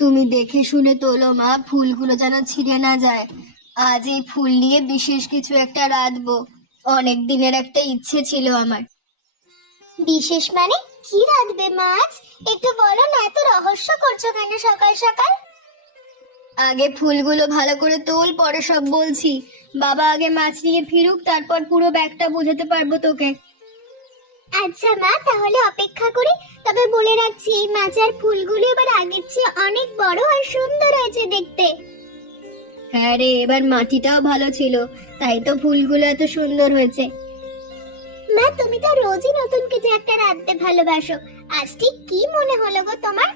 তুমি দেখে শুনে তোলো মা, ফুলগুলো যেন ছিঁড়ে না যায়। আজ এই ফুল নিয়ে বিশেষ কিছু একটা রাঁধবো। অনেক দিনের একটা ইচ্ছে ছিল আমার। বিশেষ মানে কি রাঁধবে মাছ? একটু বলো না, এত রহস্য করছো কেন সকাল সকাল? আগে ফুলগুলো ভালো করে তোল, পরে সব বলছি। বাবা আগে মাছ নিয়ে ফিরুক, তারপর পুরো ব্যাগটা বোঝাতে পারবো তোকে। আচ্ছা মা, তাহলে অপেক্ষা করি। তবে বলে রাখছি, এই মাচার ফুলগুলো এবার আগের চেয়ে অনেক বড় আর সুন্দর হয়েছে দেখতে। হ্যাঁ রে, এবার মাটিটাও ভালো ছিল, তাই তো ফুলগুলো এত সুন্দর হয়েছে। মা, তুমি তো রোজই নতুন কিছু একটা রাঁধতে ভালোবাসো। আজ ঠিক কি মনে হলো গো তোমার?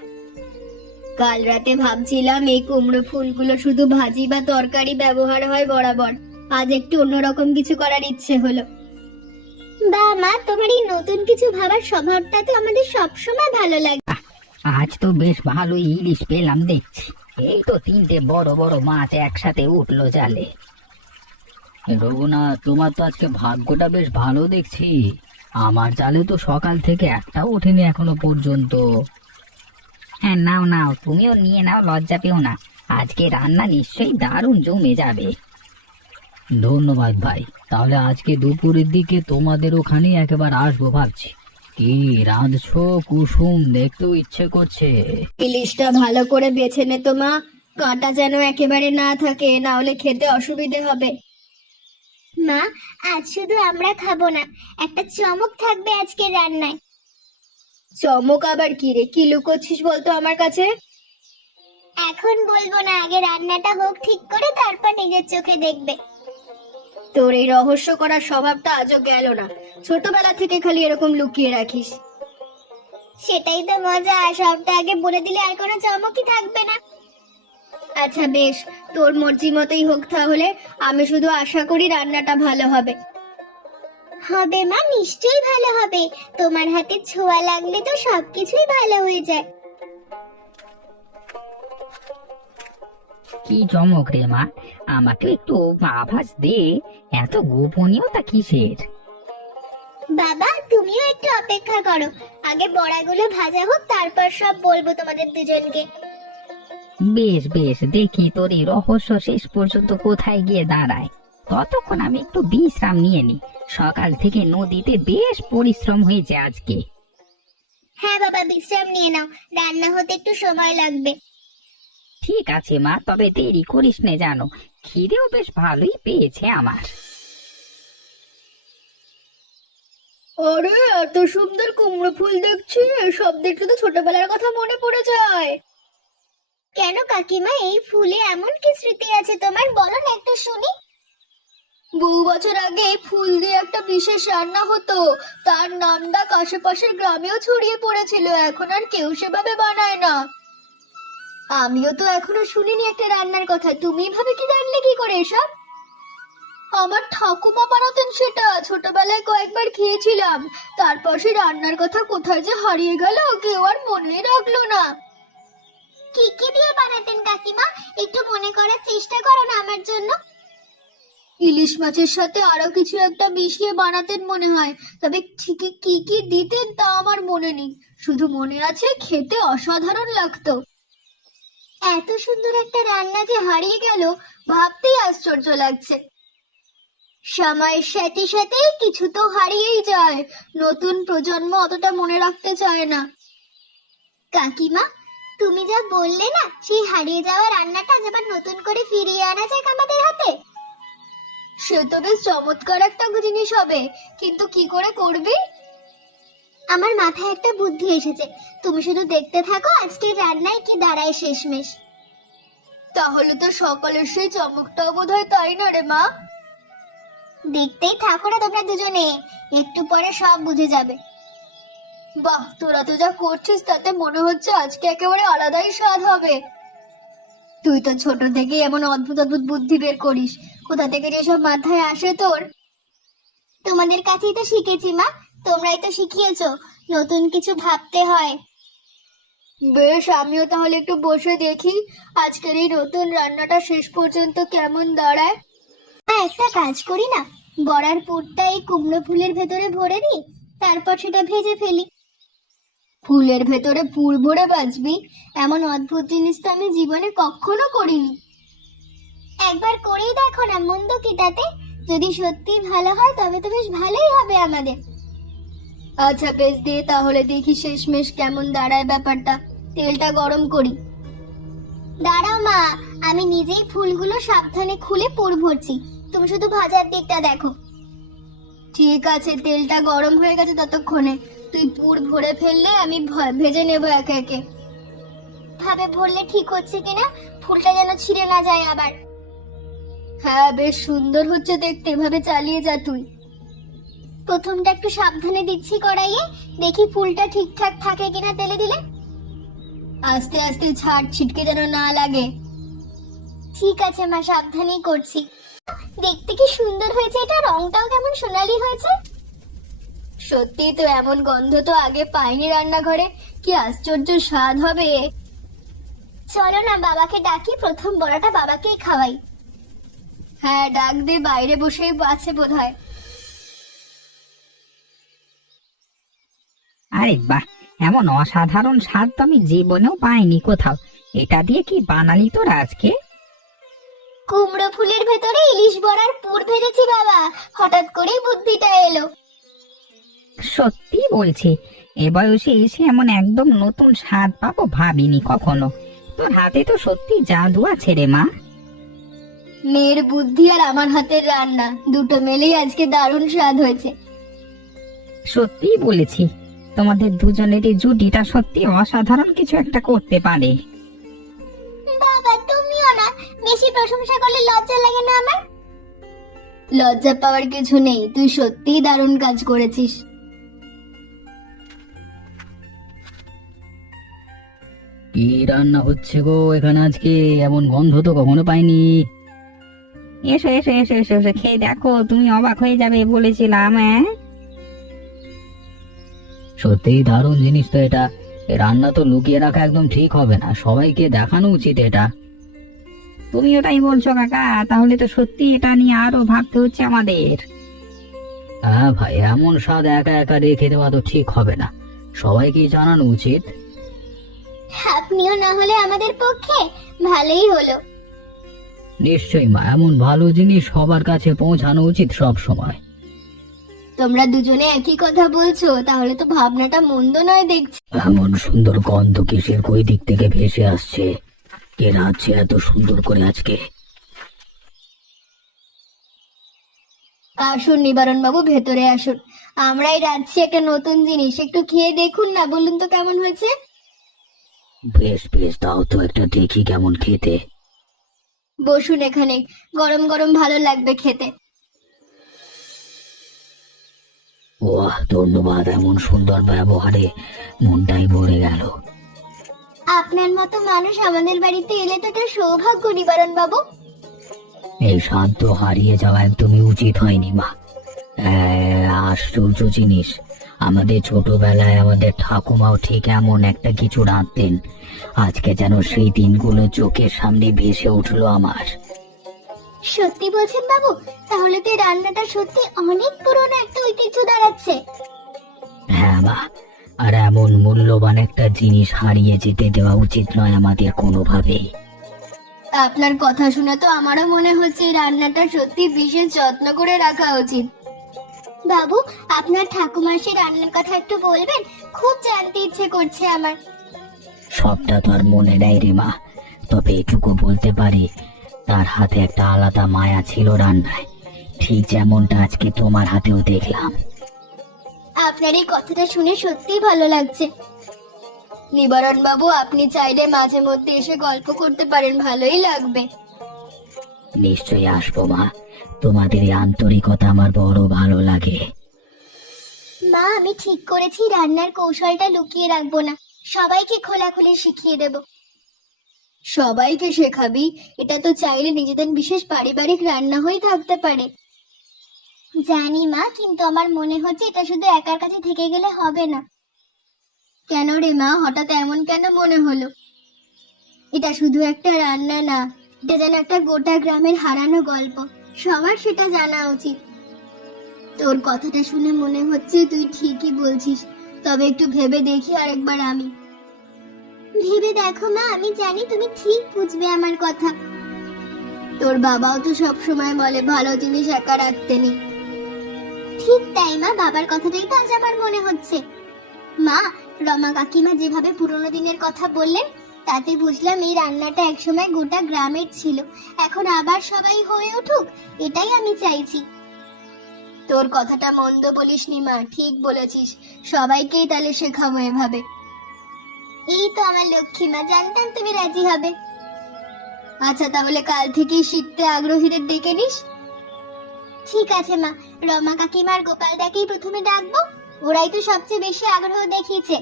কাল রাতে ভাবছিলাম এই কুমড়ো ফুলগুলো শুধু ভাজি বা তরকারি ব্যবহার হয় বরাবর, আজ একটু অন্যরকম কিছু করার ইচ্ছে হলো। বা মা, তোমার এই নতুন কিছু ভাবার স্বভাবটা তো আমাদের সবসময় ভালো লাগে। আজ তো বেশ ভালোই ইলিশ পেলাম দেখছি। এই তো 3টে বড় বড় মাছ একসাথে উঠলো জালে। রঘুনাথ, তোমার তো আজকে ভাগ্যটা বেশ ভালো দেখছি। আমার জালে তো সকাল থেকে একটাও ওঠেনি এখনো পর্যন্ত। হ্যাঁ, নাও নাও, তুমিও নিয়ে নাও, লজ্জা পেও না। আজকে রান্না নিশ্চয়ই দারুণ জমে যাবে। ধন্যবাদ ভাই। তাহলে আজকে দুপুরের দিকে তোমাদের ওখানে একেবারে আসবো ভাবছি। কি রাঁধছো কুসুম, দেখতেও ইচ্ছে করছে। ইলিশটা ভালো করে বেছে নে তো মা, কাঁটা যেন একেবারে না থাকে, না হলে খেতে অসুবিধে হবে। মা, আজ শুধু আমরা খাবো না, একটা চমক থাকবে আজকের রান্নায়। চমক আবার কি রে? কি লুকোচ্ছিস বলতো আমার কাছে? এখন বলবো না, আগে রান্নাটা হোক ঠিক করে, তারপর নিজের চোখে দেখবে। তোর এই রহস্য করার স্বভাবটা আজও গেল না। ছোটবেলা থেকে খালি এরকম লুকিয়ে রাখিস। সেটাই তো মজা, সবটা আগে বলে দিলে আর কোনো চমকই থাকবে না। আচ্ছা বেশ, তোর মর্জি মতোই হোক তাহলে। আমি শুধু আশা করি রান্নাটা ভালো হবে। হবে মা, নিশ্চয়ই ভালো হবে। তোমার হাতে ছোঁয়া লাগলে তো সবকিছুই ভালো হয়ে যায়। কি চমক রে মা, আমাকে একটু আভাস দে। এত গোপনীয়তা কিসের? বাবা, তুমিও একটু অপেক্ষা করো। আগে বড়াগুলো ভাজা হোক, তারপর সব বলবো তোমাদের দুজনকে। বেশ বেশ, দেখি তোর এই রহস্য শেষ পর্যন্ত কোথায় গিয়ে দাঁড়ায়। ততক্ষণ আমি একটু বিশ্রাম নিয়ে নি। সকাল থেকে নদীতে বেশ পরিশ্রম হয়েছে আজকে। হ্যাঁ বাবা, বিশ্রাম নিয়ে নাও, রান্না হতে একটু সময় লাগবে। ঠিক আছে মা, তবে দেরি করিস নে জানো। খিদেও বেশ ভালোই পেয়েছে আমার। আরে এত সুন্দর কুমড়ো ফুল দেখছি, সব দেখলে তো ছোটবেলার কথা মনে পড়ে যায়। কেন কাকিমা, এই ফুলে এমন কি স্মৃতি আছে তোমার? বলো না একটু শুনি। বহু বছর আগে এই ফুল দিয়ে একটা বিশেষ রান্না হতো। তার নাম ডাক আশেপাশের গ্রামেও ছড়িয়ে পড়েছিল, এখন আর কেউ সেভাবে বানায় না। আমিও তো এখনো শুনিনি একটা রান্নার কথা। তুমি ভাবে কি জানলে কি করে এসব? আমার ঠাকুমা বানাতেন সেটা, ছোটবেলায় কয়েকবার খেয়েছিলাম। তারপর সে রান্নার কথা কোথায় যে হারিয়ে গেল, কেউ আর মনেই রাখলো না। কি কি দিয়ে বানাতেন কাকিমা? একটু মনে করার চেষ্টা করো না আমার জন্য। ইলিশ মাছের সাথে আরো কিছু একটা মিশিয়ে বানাতেন মনে হয়, তবে ঠিকই কি কি দিতেন তা আমার মনে নেই। শুধু মনে আছে খেতে অসাধারণ লাগতো। এত সুন্দর একটা রান্না যে হারিয়ে গেল, ভাবতেই আশ্চর্য লাগছে। সময়ের সাথে সাথে কিছু তো হারিয়েই যায়, নতুন প্রজন্ম অতটা মনে রাখতে চায় না। কাকিমা, তুমি যা বললে না, সেই হারিয়ে যাওয়া রান্নাটা আবার নতুন করে ফিরিয়ে আনা যাক আমাদের হাতে। সে তো বেশ চমৎকার একটা জিনিস হবে, কিন্তু কি করে করবি? আমার মাথায় একটা বুদ্ধি এসেছে, তুমি শুধু দেখতে থাকো আজকের রান্নায় কি দাঁড়ায় শেষমেশ। তাহলে তো সকালের সেই চমকটাও বোধ হয়, তাই না রে মা? দেখতেই থাকো না তোমরা দুজনে, একটু পরে সব বুঝে যাবে। বাহ, তোরা তো যা করছিস তাতে মনে হচ্ছে আজকে একেবারে আলাদাই স্বাদ হবে। তুই তো ছোট থেকেই এমন অদ্ভুত অদ্ভুত বুদ্ধি বের করিস, কোথা থেকে যে সব মাথায় আসে তোর? তোমাদের কাছেই তো শিখেছি মা, তোমরাই তো শিখিয়েছো নতুন কিছু ভাবতে হয়। বেশ, আমিও তাহলে একটু বসে দেখি আজকের এই নতুন রান্নাটা শেষ পর্যন্ত কেমন দাঁড়ায়। একটা কাজ করি না, বড়ার পুরটা এই কুমড়ো ফুলের ভেতরে ভরে দিই, তারপর সেটা ভেজে ফেলি। ফুলের ভেতরে পুর ভরে বাজবি, এমন অদ্ভুত জিনিস তো আমি জীবনে কখনো করিনি। একবার করেই দেখো না, মন্দ কি তাতে? যদি সত্যি ভালো হয় তবে তো বেশ ভালোই হবে আমাদের। আচ্ছা বেশ, দিয়ে তাহলে দেখি শেষমেশ কেমন দাঁড়ায় ব্যাপারটা। তেলটা গরম করি। দাঁড়াও মা, আমি নিজেই ফুলগুলো সাবধানে খুলে পুর ভরছি, তুমি শুধু ভাজার দিকটা দেখো। ঠিক আছে, তেলটা গরম হয়ে গেছে ততক্ষণে। তুই পুর ভরে ফেললে আমি ভেজে নেবো একে একে। ভাবে ভরলে ঠিক হচ্ছে কিনা, ফুলটা যেন ছিঁড়ে না যায় আবার। হ্যাঁ, বেশ সুন্দর হচ্ছে দেখতে, এভাবে চালিয়ে যা তুই। প্রথমটা একটু সাবধানে দিচ্ছি কড়াইয়ে, দেখি ফুলটা ঠিকঠাক থাকে কিনা তেলে দিলে। আস্তে আস্তে ছাড়, ছিটকে যেন না লাগে। ঠিক আছে মা, সাবধানেই করছি। দেখতে কি সুন্দর হয়েছে এটা, রংটাও কেমন সোনালি হয়েছে। সত্যি তো, এমন গন্ধ তো আগে পাইনি রান্নাঘরে। কি আশ্চর্য স্বাদ হবে। চলো না বাবাকে ডাকি, প্রথম বড়াটা বাবাকেই খাওয়াই। হ্যাঁ ডাক দে, বাইরে বসেই আছে বোধহয়। আরে বাহ, এমন অসাধারণ স্বাদ তো আমি জীবনেও পাইনি কোথাও। এটা দিয়ে কি বানালি তোরা আজকে? কুমড়ো ফুলের ভেতরে ইলিশ বড়ার পুর ভেজেছি বাবা, হঠাৎ করেই বুদ্ধিটা এলো। সত্যি বলছি, এ বয়সে এসে এমন একদম নতুন স্বাদ পাবো ভাবিনি কখনো। তোর হাতে তো সত্যি জাদু আছে রে মা। মেয়ের বুদ্ধি আর আমার হাতের রান্না দুটো মেলেই আজকে দারুণ স্বাদ হয়েছে। সত্যি বলেছি, তোমাদের দুজনেরই জুটিটা সত্যি অসাধারণ কিছু একটা করতে পারে। বাবা তুমিও না, বেশি প্রশংসা করলে লজ্জা লাগে না আমার? লজ্জা পাওয়ার কিছু নেই, তুই সত্যিই দারুণ কাজ করেছিস। কি রান্না হচ্ছে গো এখানে আজকে? এমন গন্ধ তো কখনো পাইনি। এসো এসো এসো এসো এসো, খেয়ে দেখো, তুমি অবাক হয়ে যাবে বলেছিলাম। হ্যাঁ, সত্যিই দারুণ জিনিস তো এটা। এ রান্না তো লুকিয়ে রাখা একদম ঠিক হবে না, সবাইকে দেখানো উচিত এটা। তুমি ওটাই বলছো কাকা? তাহলে তো সত্যি এটা নিয়ে আরো ভাবতে হচ্ছে আমাদের। হ্যাঁ ভাই, এমন স্বাদ একা একা রেখে দেওয়া তো ঠিক হবে না, সবাইকে জানানো উচিত। আপনিও না হলে আমাদের পক্ষে ভালোই হলো। নিশ্চয়ই মা, এমন ভালো জিনিস সবার কাছে পৌঁছানো উচিত সব সময়। তোমরা দুজনে একই কথা বলছো, তাহলে তো ভাবনাটা মন্দ নয় দেখছি। এমন সুন্দর গন্ধ কিসের কই দিক থেকে ভেসে আসছে? কে রাঁধছে এত সুন্দর করে আজকে? আসুন নিবারণ বাবু, ভেতরে আসুন। আমরাই রাঁধছি একটা নতুন জিনিস, একটু খেয়ে দেখুন না, বলুন তো কেমন হয়েছে। বেশ বেশ, দাও তো একটা দেখি কেমন খেতে। বসুন এখানে, গরম গরম ভালো লাগবে খেতে। বাহ, ধন্যবাদ, এমন সুন্দর ব্যবহারে মনটাই ভরে গেল। আপনার মতো মানুষ আমাদের বাড়িতে এলে তো এটা সৌভাগ্য নিবারণ বাবু। এই স্বাদ তো হারিয়ে যাওয়া একদমই উচিত হয়নি মা। আশ্চর্য জিনিস, আমাদের ছোটবেলায় আমাদের ঠাকুমাও ঠিক এমন একটা কিছু রাঁধতেন। আজকে যেন সেই দিনগুলো চোখের সামনে ভেসে উঠলো আমার। সত্যি বলছেন বাবু? তাহলে তো এই রান্নাটা সত্যি অনেক পুরনো একটা ঐতিহ্য দাঁড়াচ্ছে। হ্যাঁ মা, আর এমন মূল্যবান একটা জিনিস হারিয়ে যেতে দেওয়া উচিত নয় আমাদের কোনোভাবেই। আপনার কথা শুনে তো আমারও মনে হচ্ছে এই রান্নাটা সত্যি বিশেষ যত্ন করে রাখা উচিত। বাবু, আপনার ঠাকুমার সেই রান্নার কথা একটু বলবেন, খুব জানতে ইচ্ছে করছে আমার। সবটা তো আর মনে নেই রে মা, তবে এটুকু বলতে পারি, তার হাতে একটা আলাদা মায়া ছিল রান্নায়, ঠিক যেমনটা আজকে তোমার হাতেও দেখলাম। আপনার এই কথাটা শুনে সত্যিই ভালো লাগছে। নিবারণ বাবু, আপনি চাইলে মাঝে মধ্যে এসে গল্প করতে পারেন, ভালোই লাগবে। নিশ্চয়ই আসবো মা, তোমাদের এই আন্তরিকতা আমার বড় ভালো লাগে। মা, আমি ঠিক করেছি রান্নার কৌশলটা লুকিয়ে রাখবো না, সবাইকে খোলাখুলি শিখিয়ে দেব। সবাইকে শেখাবি? এটা তো চাইলে নিজেদের বিশেষ পারিবারিক রান্না হয়ে থাকতে পারে। জানি মা, কিন্তু আমার মনে হচ্ছে এটা শুধু একার কাছে থেকে গেলে হবে না। কেন রে মা, হঠাৎ এমন কেন মনে হলো? এটা শুধু একটা রান্না না, এটা যেন একটা গোটা গ্রামের হারানো গল্প, সবার সেটা জানা উচিত। তোর কথাটা শুনে মনে হচ্ছে তুই ঠিকই বলছিস, তবে একটু ভেবে দেখি আরেকবার আমি। ভেবে দেখো মা, আমি জানি তুমি ঠিক বুঝবে আমার কথা। তোর বাবাও তো সব সময় বলে ভালো জিনিস একা রাখতে নেই। ঠিক তাই মা, বাবার কথাটাই তো আজ আমার মনে হচ্ছে। মা, রমা কাকিমা যেভাবে পুরোনো দিনের কথা বললেন, তাতে বুঝলাম এই রান্নাটা একসময় গোটা গ্রামের ছিল। এখন আবার সবাই হয়ে উঠুক, এটাই আমি চাইছি। তোর কথাটা মন্দ বলিসনি মা, ঠিক বলেছিস। সবাইকেই তাহলে শেখাবো এভাবে। এই তো আমার লক্ষ্মী মা, জানতাম তুমি রাজি হবে। আচ্ছা, তাহলে কাল থেকেই শিখতে আগ্রহীদের ডেকে নিস। ঠিক আছে মা, রমা কাকিমার গোপালদাকেই প্রথমে ডাকবো, ওরাই তো সবচেয়ে বেশি আগ্রহ দেখিয়েছে।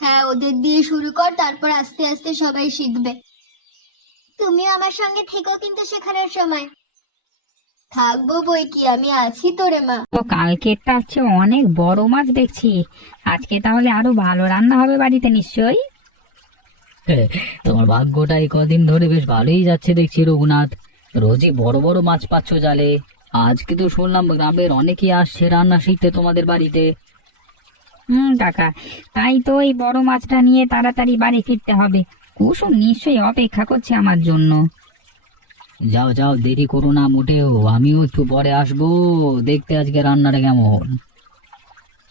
হ্যাঁ, ওদের দিয়ে শুরু কর, তারপর আস্তে আস্তে সবাই শিখবে। তুমিও আমার সঙ্গে থেকো কিন্তু শেখানোর সময়। থাকবো বই কি, আমি আছি তোরে মা। তো কালকেরটা হচ্ছে অনেক বড় মাছ দেখছি। আজকে তাহলে আরো ভালো রান্না হবে বাড়িতে নিশ্চয়ই। তোমার ভাগ্যটা এই কদিন ধরে বেশ ভালোই যাচ্ছে দেখছি রঘুনাথ। রোজই বড় বড় মাছ পাচ্ছ জালে। আজকে তো শুনলাম গ্রামের অনেকেই আসছে রান্না শিখতে তোমাদের বাড়িতে। কাকা, তাই তো এই বড় মাছটা নিয়ে তাড়াতাড়ি বাড়ি ফিরতে হবে। কুসুম নিশ্চয়ই অপেক্ষা করছে আমার জন্য। যাও যাও, দেরি করো না মোটেও, আমিও একটু পরে আসবো দেখতে আজকে রান্নাটা কেমন।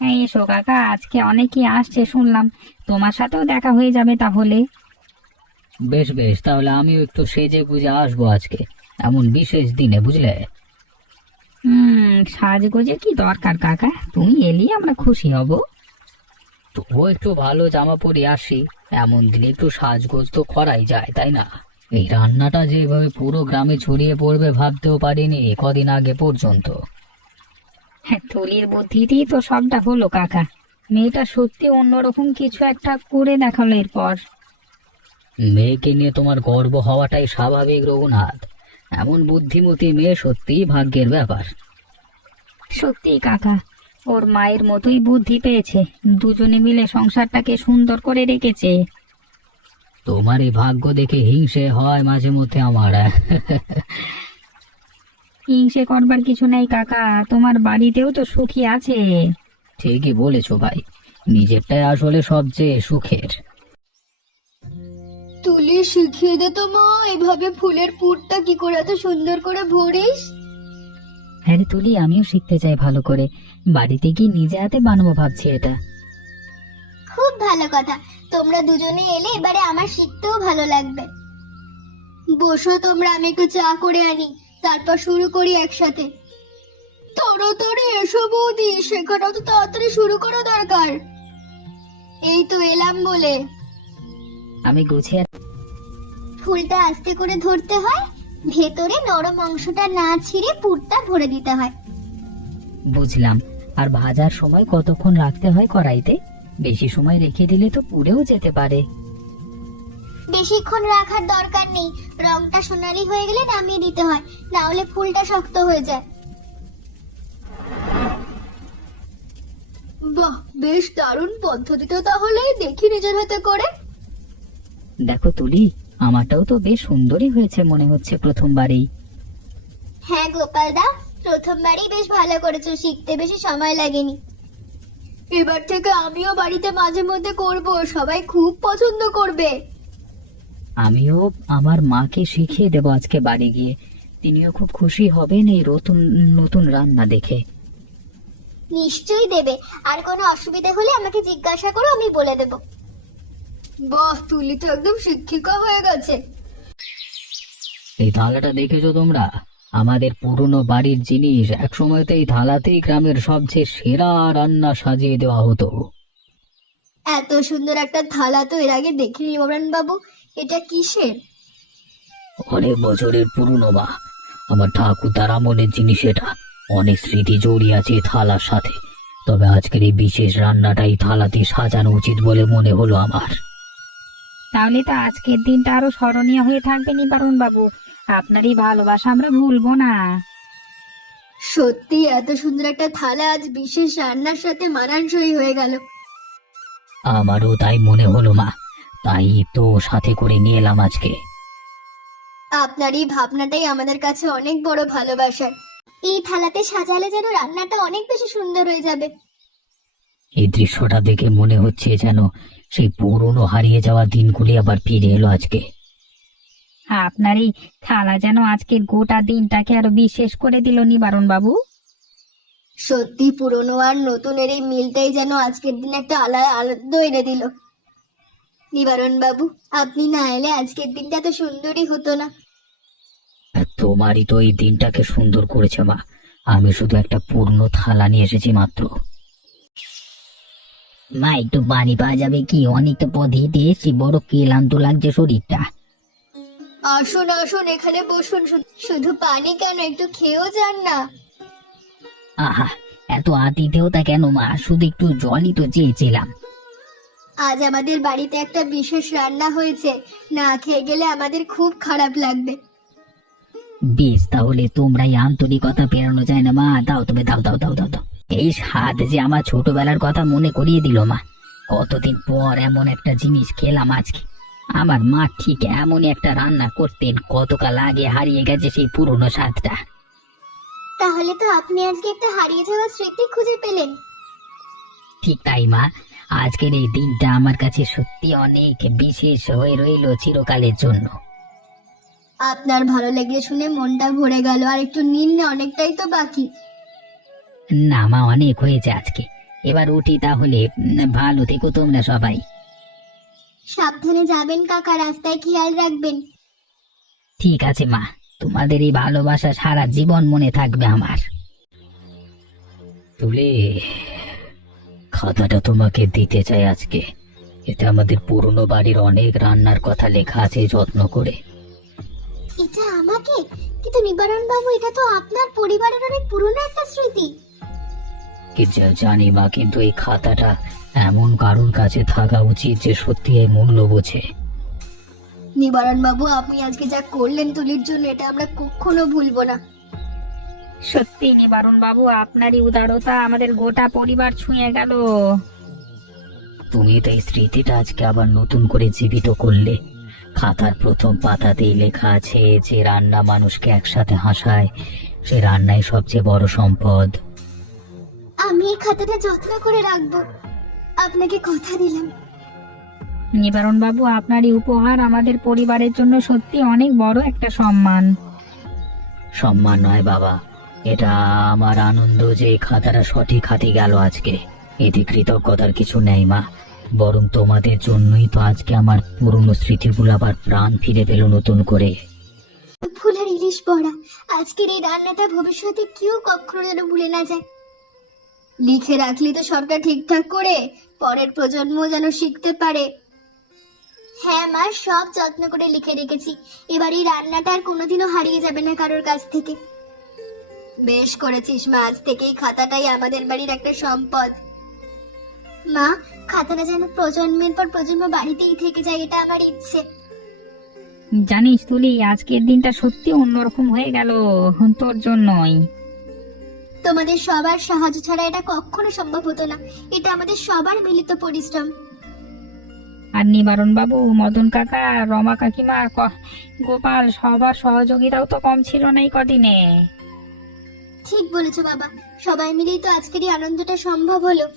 হ্যাঁ এসো কাকা, আজকে অনেকেই আসছে শুনলাম, তোমার সাথেও দেখা হয়ে যাবে তাহলে। বেশ বেশ, তাহলে আমিও একটু সেজে গুজে আসবো আজকে, এমন বিশেষ দিনে বুঝলে। সাজগোজে কি দরকার কাকা, তুমি এলি আমরা খুশি হব। তবুও একটু ভালো জামা পরে আসি, এমন দিনে একটু সাজগোজ তো করাই যায় তাই না? এই রান্নাটা যেভাবে পুরো গ্রামে ছড়িয়ে পড়বে ভাবতেও পারিনি কদিন আগে পর্যন্ত। হ্যাঁ, তুলির বুদ্ধিতেই তো সবটা হলো কাকা। মেয়েটা সত্যি অন্যরকম কিছু একটা করে দেখালো এরপর। মেয়েকে নিয়ে তোমার গর্ব হওয়াটাই স্বাভাবিক রঘুনাথ। এমন বুদ্ধিমতী মেয়ে সত্যিই ভাগ্যের ব্যাপার। সত্যি কাকা, ওর মায়ের মতোই বুদ্ধি পেয়েছে, দুজনে মিলে সংসারটাকে সুন্দর করে রেখেছে। তোমার এই ভাগ্য দেখে হিংসে হয় মাঝে মধ্যে আমার। হিংসে করবার কিছু নেই কাকা, তোমার বাড়িতেও তো সুখী আছে। ঠিকই বলেছো ভাই, নিজেরটাই আসলে সবচেয়ে সুখের। তুলি শিখিয়ে দে তো মা, এভাবে ফুলের পুরটা কি করে এত সুন্দর করে ভরিস। হ্যাঁ রে তুলি, আমিও শিখতে চাই ভালো করে, বাড়িতে গিয়ে নিজে হাতে বানাবো ভাবছি এটা। খুব ভালো কথা, তোমরা দুজনে এলে এবারে আমার শিখতেও ভালো লাগবে। বসো তোমরা, আমি একটু চা করে আনি, তারপর শুরু করি একসাথে। তাড়াতাড়ি এসো বৌদি, শেখাটাও তো তাড়াতাড়ি শুরু করা দরকার। এই তো এলাম বলে। আমি গুছিয়ে। ফুলটা আস্তে করে ধরতে হয়, ভেতরে নরম অংশটা না ছিঁড়ে পুরটা ভরে দিতে হয়। বুঝলাম। আর ভাজার সময় কতক্ষণ রাখতে হয় কড়াইতে? বেশি সময় রেখে দিলে তো পুড়েও যেতে পারে। বেশিক্ষণ রাখার দরকার নেই, রংটা সোনালী হয়ে গেলে নামিয়ে দিতে হয়, না হলে ফুলটা শক্ত হয়ে যায়। বাহ, বেশ দারুণ পদ্ধতি তো, তাহলে দেখি নিজের হাতে করে। দেখো তুলি, আমারটাও তো বেশ সুন্দরই হয়েছে মনে হচ্ছে প্রথমবারেই। হ্যাঁ গোপালদা, প্রথমবারই বেশ ভালো করেছো, শিখতে বেশি সময় লাগেনি। এবার থেকে আমিও বাড়িতে মাঝে মধ্যে করব, সবাই খুব পছন্দ করবে। আমিও আমার মাকে শিখিয়ে দেবো আজকে বাড়ি গিয়ে, তিনিও খুব খুশি হবেন এই নতুন নতুন রান্না দেখে। নিশ্চয়ই দেবে, আর কোনো অসুবিধা হলে আমাকে জিজ্ঞাসা করো, আমি বলে দেব। বাহ, তুলি তো একদম শিক্ষিকা হয়ে গেছে। এই থালাটা দেখেছো তোমরা? আমাদের পুরনো বাড়ির জিনিস, একসময় তো এই থালাতেই গ্রামের সবচেয়ে সেরা রান্না সাজিয়ে দেওয়া হতো। এত সুন্দর একটা থালা তো এর আগে দেখিনি অমরান বাবু, এটা কিসের? অনেক বছরের পুরনো মা, আমার ঠাকুরদার আমলের জিনিস এটা। অনেক স্মৃতি জড়িয়ে আছে এই থালার সাথে, তবে আজকের এই বিশেষ রান্নাটাই থালাতে সাজানো উচিত বলে মনে হলো আমার। তাহলে তো আজকের দিনটা আরো স্মরণীয় হয়ে থাকবে নিবারণ বাবু, আপনারই ভালোবাসা আমরা ভুলবো না। সত্যি এত সুন্দর একটা থালা আজ বিশেষ রান্নার সাথে মানানসই হয়ে গেল। আমারও তাই মনে হলো মা, তাই তো সাথে করে নিয়ে এলাম আজকে। আপনার এই ভাবনাটাই আমাদের কাছে অনেক বড় ভালোবাসার। এই থালাতে সাজালে যেন রান্নাটা অনেক বেশি সুন্দর হয়ে যাবে। এই দৃশ্যটা দেখে মনে হচ্ছে যেন সেই পুরনো হারিয়ে যাওয়া দিনগুলি আবার ফিরে এলো আজকে। আপনার এই থালা যেন আজকের গোটা দিনটাকে আরো বিশেষ করে দিল নিবারণ বাবু। সত্যি পুরনো আর নতুনের এই মিলটাই যেন আজকের দিন একটা আলাদা আনন্দ এনে দিল। নিবারণ বাবু, আপনি না এলে আজকের দিনটা এত সুন্দরই হতো না। তোমারই তো এই দিনটাকে সুন্দর করেছে মা। আমি শুধু একটা পুরনো থালা নিয়ে এসেছি মাত্র। মা, একটু পানি পাওয়া যাবে কি? অনেকটা পথ হেঁটে এসেছি, বড় ক্লান্ত লাগছে শরীরটা। আসুন আসুন, এখানে বসুন। শুধু পানি কেন, একটু খেয়েও যান না। আহা, এত আতিথেয়তা কেন মা? শুধু একটু জলই তো চেয়েছিলাম। আজ আমাদের বাড়িতে একটা বিশেষ রান্না হয়েছে, না খেয়ে গেলে আমাদের খুব খারাপ লাগবে। বেশ, তাহলে তোমরাই আন্তরিকতা পেরানো যায় না মা। দাও, তবে দাও দাও দাও দাও দাও। এই স্বাদ যে আমার ছোটবেলার কথা মনে করিয়ে দিল মা। কতদিন পর এমন একটা জিনিস খেলাম আজকে। আমার মা ঠিক এমনই একটা রান্না করতেন, কতকাল আগে হারিয়ে গেছে সেই পুরনো স্বাদটা। তাহলে তো আপনি আজকে একটা হারিয়ে যাওয়া স্মৃতি খুঁজে পেলেন। ঠিক তাই মা, আজকের এই দিনটা আমার কাছে সত্যি অনেক বিশেষ হয়ে রইল চিরকালের জন্য। আপনার ভালো লেগে শুনে মনটা ভরে গেল। আর একটু নিন না, অনেকটাই তো বাকি। না মা, অনেক হয়েছে আজকে। এবার উঠি তাহলে। ভালো থেকো তোমরা সবাই। সাবধানে যাবেন কাকা, রাস্তায় খেয়াল রাখবেন। ঠিক আছে মা, তোমাদের এই ভালোবাসা সারা জীবন মনে থাকবে আমার। তুলে খাতাটা তোমাকে দিতে চাই আজকে। এতে আমাদের পুরনো বাড়ির অনেক রান্নার কথা লেখা আছে যত্ন করে। এটা আমাকে? কিন্তু নিবারণ বাবু, এটা তো আপনার পরিবারের অনেক পুরনো একটা স্মৃতি। কি জানি মা, কিন্তু এই খাতাটা এমন কারোর কাছে থাকা উচিত যে সত্যি এই মূল্য বোঝে। নিবারণ বাবু, আপনি আজকে যা করলেন তুলির জন্য, এটা আমরা কখনো ভুলবো না। সত্যি নিবারণ বাবু, আপনারই উদারতা আমাদের গোটা পরিবার ছুঁয়ে গেল। তুমি তো এই স্মৃতিটা আজকে আবার নতুন করে জীবিত করলে। খাতার প্রথম পাতাতেই লেখা আছে যে রান্না মানুষকে একসাথে হাসায়, সে রান্নাই সবচেয়ে বড় সম্পদ। আমি এই খাতাটা যত্ন করে রাখবো, আপনাকে কথা দিলাম। নিবারণ বাবু, আপনার এই উপহার আমাদের পরিবারের জন্য সত্যি অনেক বড় একটা সম্মান। সম্মান নয় বাবা, এটা আমার আনন্দ যে এই খাতাটা সঠিক হাতে গেল আজকে। এতে কৃতজ্ঞতার কিছু নেই মা, বরং তোমাদের জন্যই তো আজকে আমার পুরনো স্মৃতিগুলো আবার প্রাণ ফিরে পেল নতুন করে। ফুলের ইলিশ বড়া, আজকের এই রান্নাটা ভবিষ্যতে কেউ কখনো যেন ভুলে না যায়। লিখে রাখলি তো সবটা ঠিকঠাক করে, পরের প্রজন্ম যেন শিখতে পারে। হ্যাঁ মা, সব যত্ন করে লিখে রেখেছি। এবার এই রান্নাটা আর কোনোদিনও হারিয়ে যাবে না কারোর কাছ থেকে। বেশ করেছিস মা, আজ থেকে এই খাতাটাই আমাদের বাড়ির একটা সম্পদ। মা, খাতাটা যেন প্রজন্মের পর প্রজন্ম বাড়িতেই থেকে যায়, এটা আমার ইচ্ছে। জানিস তুলি, আজকের দিনটা সত্যি অন্যরকম হয়ে গেল তোর জন্যই। তোমাদের সবার সাহায্য ছাড়া এটা কখনো সম্ভব হতো না। এটা আমাদের সবার মিলিত পরিশ্রম। আর নিবারণ বাবু, মদন কাকা, রমা কাকিমা, গোপাল, সবার সহযোগিতাও তো কম ছিল না এই কদিনে। ঠিক বলেছো বাবা, সবাই মিলেই তো আজকের এই আনন্দটা সম্ভব হলো।